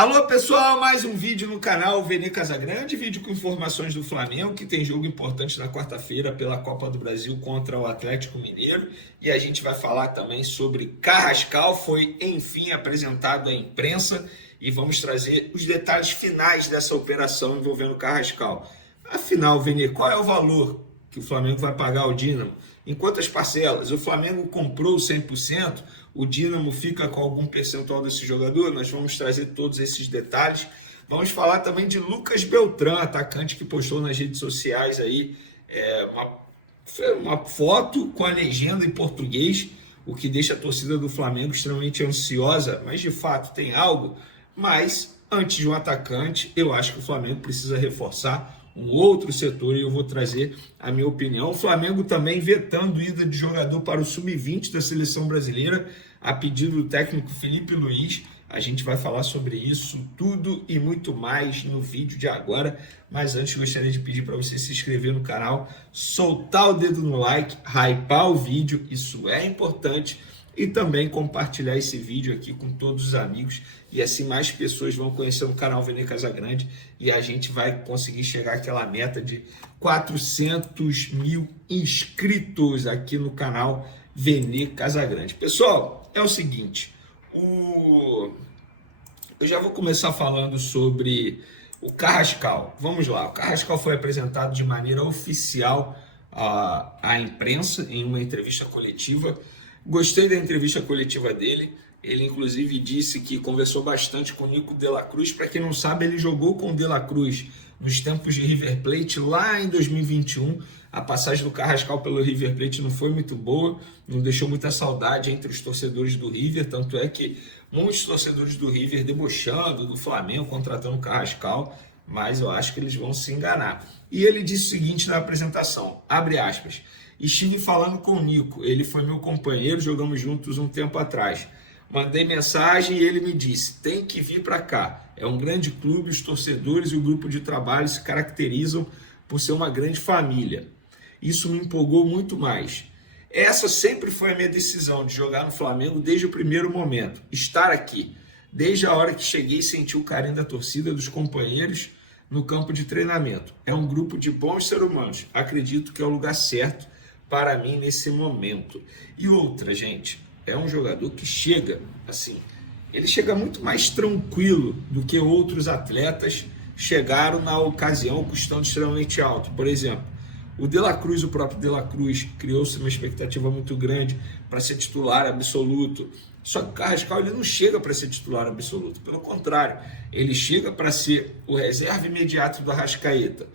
Alô pessoal, mais um vídeo no canal Vene Casagrande, vídeo com informações do Flamengo, que tem jogo importante na quarta-feira pela Copa do Brasil contra o Atlético Mineiro, e a gente vai falar também sobre Carrascal, foi enfim apresentado à imprensa, e vamos trazer os detalhes finais dessa operação envolvendo Carrascal. Afinal, Vene, qual é o valor que o Flamengo vai pagar ao Dínamo? Em quantas parcelas? O Flamengo comprou 100%, o Dínamo fica com algum percentual desse jogador? Nós vamos trazer todos esses detalhes. Vamos falar também de Lucas Beltrán, atacante que postou nas redes sociais aí uma foto com a legenda em português, o que deixa a torcida do Flamengo extremamente ansiosa, mas de fato tem algo. Mas antes de um atacante, eu acho que o Flamengo precisa reforçar um outro setor e eu vou trazer a minha opinião. O Flamengo também vetando ida de jogador para o sub-20 da seleção brasileira, a pedido do técnico Felipe Luiz. A gente vai falar sobre isso tudo e muito mais no vídeo de agora, mas antes gostaria de pedir para você se inscrever no canal, soltar o dedo no like, hypar o vídeo, isso é importante, e também compartilhar esse vídeo aqui com todos os amigos, e assim mais pessoas vão conhecer o canal Vene Casagrande e a gente vai conseguir chegar àquela meta de 400 mil inscritos aqui no canal Vene Casagrande. Pessoal, é o seguinte, eu já vou começar falando sobre o Carrascal. Vamos lá, o Carrascal foi apresentado de maneira oficial à imprensa em uma entrevista coletiva. Gostei da entrevista coletiva dele. Ele, inclusive, disse que conversou bastante com o Nico de la Cruz. Para quem não sabe, ele jogou com o de la Cruz nos tempos de River Plate, lá em 2021. A passagem do Carrascal pelo River Plate não foi muito boa, não deixou muita saudade entre os torcedores do River. Tanto é que muitos torcedores do River debochando do Flamengo, contratando o Carrascal, mas eu acho que eles vão se enganar. E ele disse o seguinte na apresentação, abre aspas: estive falando com o Nico, ele foi meu companheiro, jogamos juntos um tempo atrás. Mandei mensagem e ele me disse, tem que vir para cá. É um grande clube, os torcedores e o grupo de trabalho se caracterizam por ser uma grande família. Isso me empolgou muito mais. Essa sempre foi a minha decisão de jogar no Flamengo desde o primeiro momento. Estar aqui. Desde a hora que cheguei, senti o carinho da torcida, dos companheiros no campo de treinamento. É um grupo de bons seres humanos. Acredito que é o lugar certo para mim nesse momento. E outra, gente, é um jogador que chega, assim, ele chega muito mais tranquilo do que outros atletas chegaram na ocasião, custando extremamente alto. Por exemplo, o De la Cruz, o próprio De la Cruz, criou-se uma expectativa muito grande para ser titular absoluto. Só que o Carrascal ele não chega para ser titular absoluto, pelo contrário, ele chega para ser o reserva imediato do Arrascaeta.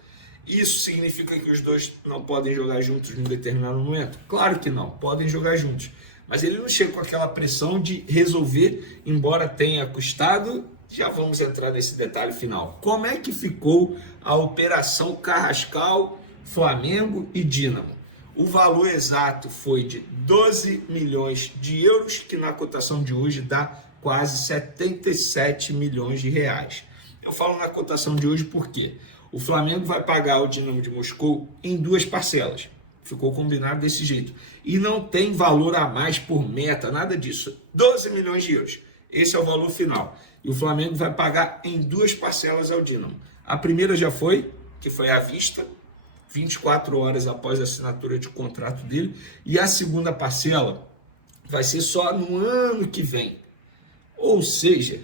Isso significa que os dois não podem jogar juntos num determinado momento? Claro que não, podem jogar juntos. Mas ele não chega com aquela pressão de resolver, embora tenha custado. Já vamos entrar nesse detalhe final. Como é que ficou a operação Carrascal, Flamengo e Dínamo? O valor exato foi de 12 milhões de euros, que na cotação de hoje dá quase 77 milhões de reais. Eu falo na cotação de hoje porque o Flamengo vai pagar ao Dínamo de Moscou em duas parcelas. Ficou combinado desse jeito. E não tem valor a mais por meta, nada disso. 12 milhões de euros. Esse é o valor final. E o Flamengo vai pagar em duas parcelas ao Dínamo. A primeira já foi, que foi à vista, 24 horas após a assinatura de contrato dele. E a segunda parcela vai ser só no ano que vem. Ou seja,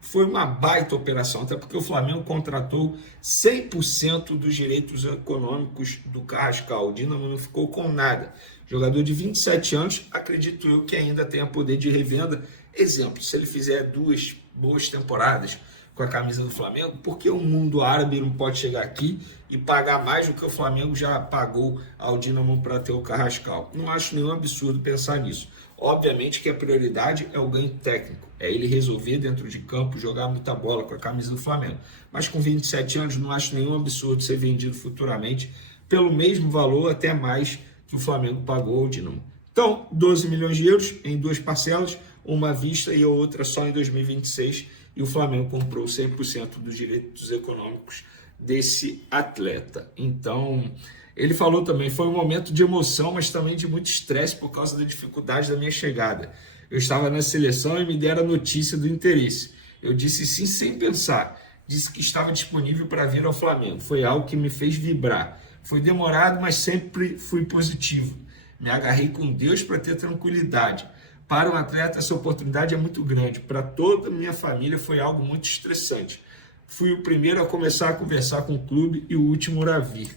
foi uma baita operação, até porque o Flamengo contratou 100% dos direitos econômicos do Carrascal. O Dínamo não ficou com nada. Jogador de 27 anos, acredito eu que ainda tenha poder de revenda. Exemplo, se ele fizer 2 boas temporadas com a camisa do Flamengo, por que o mundo árabe não pode chegar aqui e pagar mais do que o Flamengo já pagou ao Dínamo para ter o Carrascal? Não acho nenhum absurdo pensar nisso. Obviamente que a prioridade é o ganho técnico, é ele resolver dentro de campo, jogar muita bola com a camisa do Flamengo. Mas com 27 anos não acho nenhum absurdo ser vendido futuramente pelo mesmo valor, até mais, que o Flamengo pagou ao Dínamo. Então, 12 milhões de euros em duas parcelas, uma à vista e a outra só em 2026, e o Flamengo comprou 100% dos direitos econômicos desse atleta. Então, ele falou também, foi um momento de emoção, mas também de muito estresse por causa da dificuldade da minha chegada. Eu estava na seleção e me deram a notícia do interesse. Eu disse sim sem pensar. Disse que estava disponível para vir ao Flamengo. Foi algo que me fez vibrar. Foi demorado, mas sempre fui positivo. Me agarrei com Deus para ter tranquilidade. Para um atleta, essa oportunidade é muito grande. Para toda a minha família, foi algo muito estressante. Fui o primeiro a começar a conversar com o clube e o último a vir.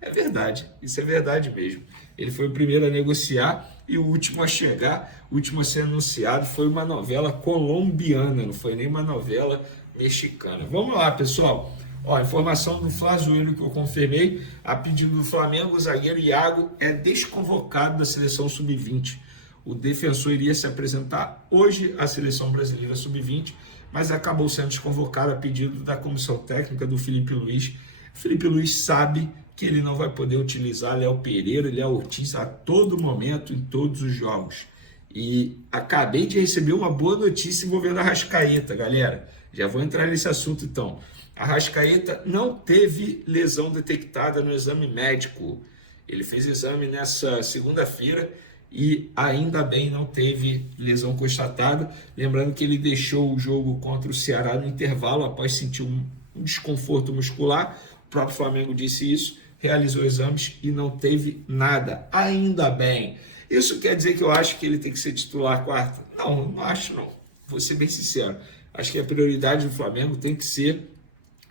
É verdade, isso é verdade mesmo. Ele foi o primeiro a negociar e o último a chegar, o último a ser anunciado. Foi uma novela colombiana, não foi nem uma novela mexicana. Vamos lá, pessoal. Ó, informação do Flazuelo que eu confirmei. A pedido do Flamengo, o zagueiro Iago é desconvocado da seleção sub-20. O defensor iria se apresentar hoje à seleção brasileira sub-20, mas acabou sendo desconvocado a pedido da comissão técnica do Felipe Luiz. Felipe Luiz sabe que ele não vai poder utilizar Léo Pereira e Léo Ortiz a todo momento, em todos os jogos. E acabei de receber uma boa notícia envolvendo a Arrascaeta, galera. Já vou entrar nesse assunto então. A Arrascaeta não teve lesão detectada no exame médico. Ele fez exame nessa segunda-feira e ainda bem não teve lesão constatada. Lembrando que ele deixou o jogo contra o Ceará no intervalo após sentir um desconforto muscular. O próprio Flamengo disse isso, realizou exames e não teve nada. Ainda bem. Isso quer dizer que eu acho que ele tem que ser titular quarta? Não, não acho não. Vou ser bem sincero. Acho que a prioridade do Flamengo tem que ser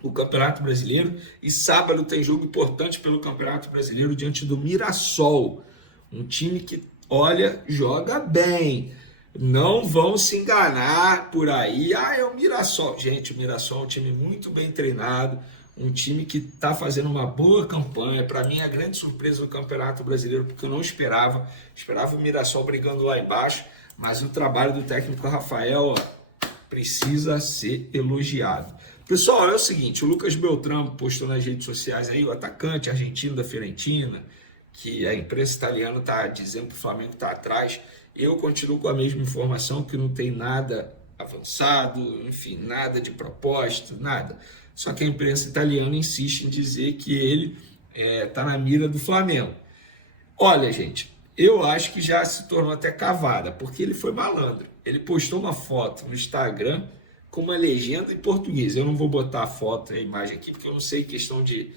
o Campeonato Brasileiro. E sábado tem jogo importante pelo Campeonato Brasileiro diante do Mirassol. Um time que, olha, joga bem. Não vão se enganar por aí. Ah, é o Mirassol. Gente, o Mirassol é um time muito bem treinado. Um time que está fazendo uma boa campanha. Para mim, é a grande surpresa do Campeonato Brasileiro, porque eu não esperava. Esperava o Mirassol brigando lá embaixo. Mas o trabalho do técnico Rafael precisa ser elogiado. Pessoal, é o seguinte, o Lucas Beltrão postou nas redes sociais aí, o atacante argentino da Fiorentina, que a imprensa italiana está dizendo que o Flamengo está atrás. Eu continuo com a mesma informação, que não tem nada avançado, enfim, nada de proposta, nada. Só que a imprensa italiana insiste em dizer que ele está na mira do Flamengo. Olha, gente, eu acho que já se tornou até cavada, porque ele foi malandro. Ele postou uma foto no Instagram com uma legenda em português. Eu não vou botar a foto, a imagem aqui, porque eu não sei questão de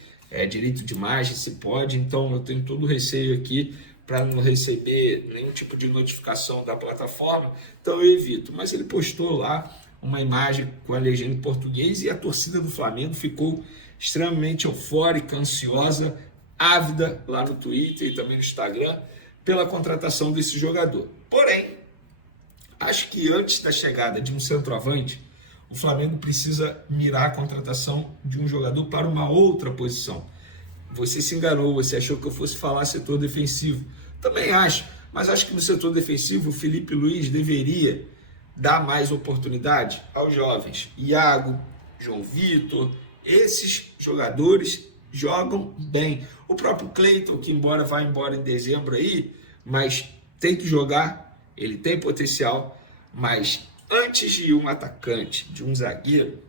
direito de imagem, se pode, então eu tenho todo o receio aqui para não receber nenhum tipo de notificação da plataforma, então eu evito. Mas ele postou lá uma imagem com a legenda em português e a torcida do Flamengo ficou extremamente eufórica, ansiosa, ávida lá no Twitter e também no Instagram pela contratação desse jogador. Porém, acho que antes da chegada de um centroavante, o Flamengo precisa mirar a contratação de um jogador para uma outra posição. Você se enganou, você achou que eu fosse falar setor defensivo. Também acho, mas acho que no setor defensivo o Felipe Luiz deveria dar mais oportunidade aos jovens. Iago, João Vitor, esses jogadores jogam bem. O próprio Cleiton, que vá embora em dezembro aí, mas tem que jogar, ele tem potencial, mas antes de um atacante, de um zagueiro,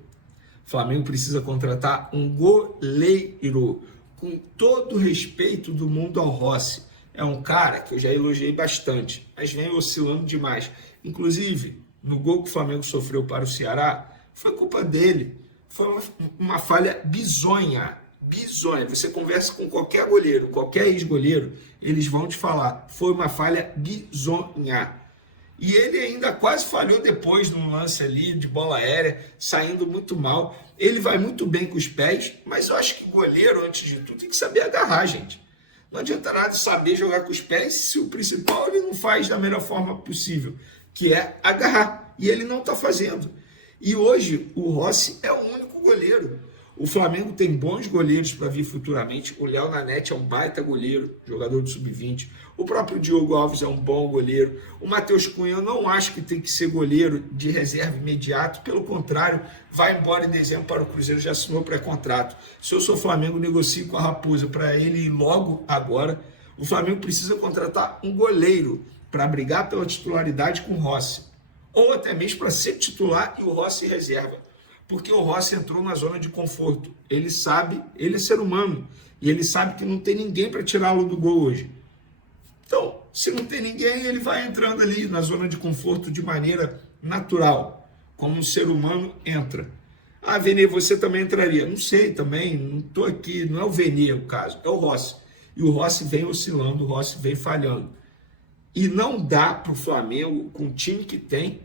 o Flamengo precisa contratar um goleiro, com todo o respeito do mundo ao Rossi. É um cara que eu já elogiei bastante, mas vem oscilando demais. Inclusive, no gol que o Flamengo sofreu para o Ceará, foi culpa dele. Foi uma falha bizonha. Bizonha. Você conversa com qualquer goleiro, qualquer ex-goleiro, eles vão te falar, foi uma falha bizonha. E ele ainda quase falhou depois num lance ali de bola aérea, saindo muito mal. Ele vai muito bem com os pés, mas eu acho que goleiro, antes de tudo, tem que saber agarrar, gente. Não adianta nada saber jogar com os pés se o principal ele não faz da melhor forma possível, que é agarrar. E ele não está fazendo. E hoje o Rossi é o único goleiro. O Flamengo tem bons goleiros para vir futuramente. O Léo Nanete é um baita goleiro, jogador do Sub-20. O próprio Diogo Alves é um bom goleiro. O Matheus Cunha, eu não acho que tem que ser goleiro de reserva imediato. Pelo contrário, vai embora em dezembro para o Cruzeiro, já assinou pré-contrato. Se eu sou Flamengo, negocio com a Raposa para ele ir logo agora. O Flamengo precisa contratar um goleiro para brigar pela titularidade com o Rossi. Ou até mesmo para ser titular e o Rossi reserva. Porque o Rossi entrou na zona de conforto. Ele sabe, ele é ser humano. E ele sabe que não tem ninguém para tirá-lo do gol hoje. Então, se não tem ninguém, ele vai entrando ali na zona de conforto de maneira natural. como um ser humano entra. Ah, Vene, você também entraria? Não sei também, não estou aqui, não é o Vene o caso, é o Rossi. E o Rossi vem oscilando, o Rossi vem falhando. E não dá para o Flamengo, com o time que tem,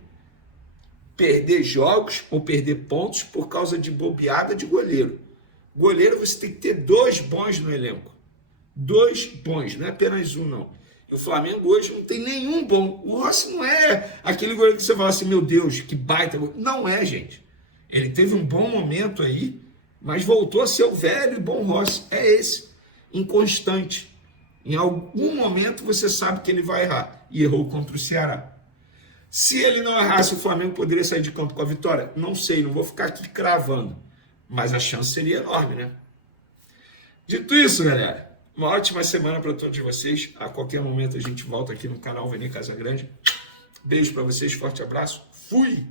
perder jogos ou perder pontos por causa de bobeada de goleiro. Goleiro você tem que ter 2 bons no elenco. 2 bons, não é apenas um, não. E o Flamengo hoje não tem nenhum bom. O Rossi não é aquele goleiro que você fala assim, meu Deus, que baita. Não é, gente. Ele teve um bom momento aí, mas voltou a ser o velho e bom Rossi. É esse, inconstante. Em algum momento você sabe que ele vai errar. E errou contra o Ceará. Se ele não errasse, o Flamengo poderia sair de campo com a vitória? Não sei, não vou ficar aqui cravando. Mas a chance seria enorme, né? Dito isso, galera, uma ótima semana para todos vocês. A qualquer momento a gente volta aqui no canal Vene Casagrande. Beijo para vocês, forte abraço. Fui!